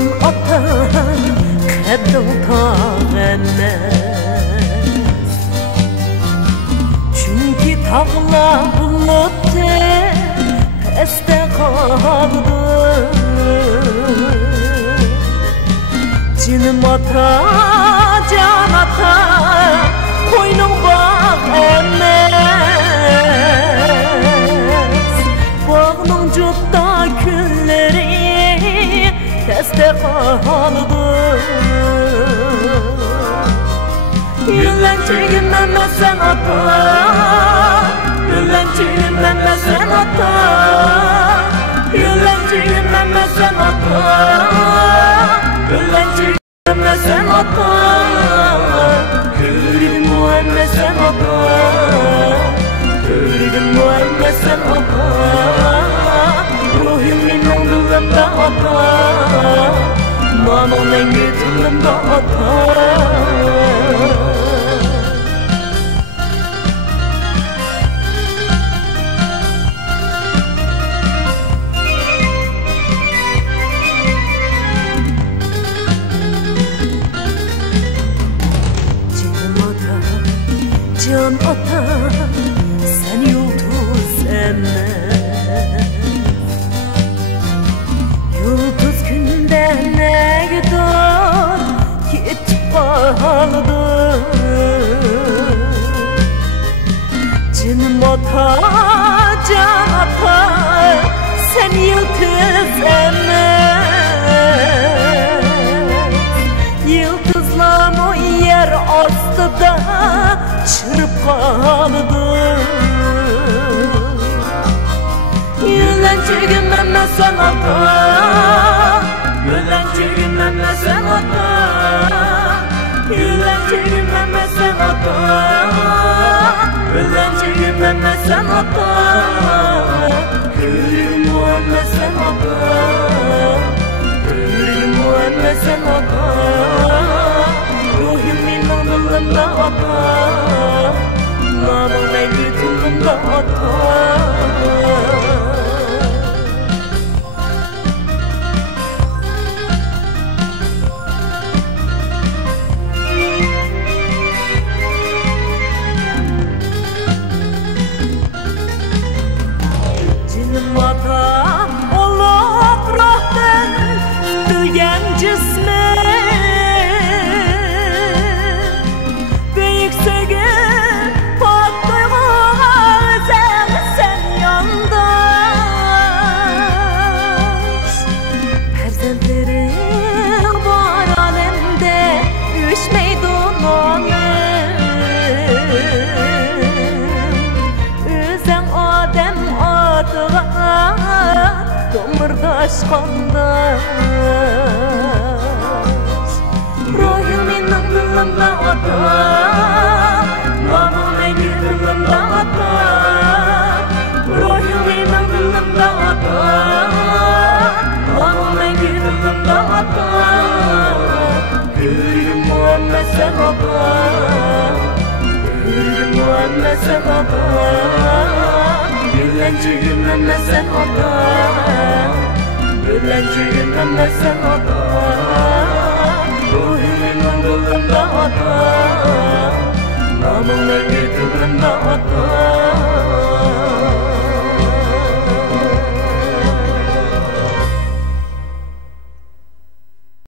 Can ata kadın tağemez. Çünkü tağlar buluttu peste kaldı. Canım ata, can ata, koynum bağ emez. Bağının cutta külleri teste kaldı. Yülenciğim sen ata, yülenciğim sen ata, yülenciğim sen ata, yülenciğim sen ata, yüreğim muhamme sen ata, yüreğim muhamme sen ata, ruhum benim dilimde ata, namım en dilimde ata. Can ata, sen yıldız emez. Yıldız günden ne gider, gitip kaldı. Canım ata, can ata, sen yıldız emez. Yıldızlar o yer astıda çırp kaldı. Yülenciğim sen ata, yülenciğim sen ata, yülenciğim sen ata, yülenciğim sen ata, yüreğim muhamme sen ata, yüreğim muhamme sen ata, ruhum benim dilimde ata, namım en dilimde ata. Canım ata olup ruhtan tüyen cismi, Domurdaş kandaş, ruhum benim dilimde ata, namım en dilimde ata, ruhum benim dilimde ata, namım en dilimde ata, yüreğim muhamme sen ata, yüreğim muhamme sen ata, yülenciğim sen ata, yülenciğim sen ata, ruhum benim dilimde ata, namım en dilimde ata.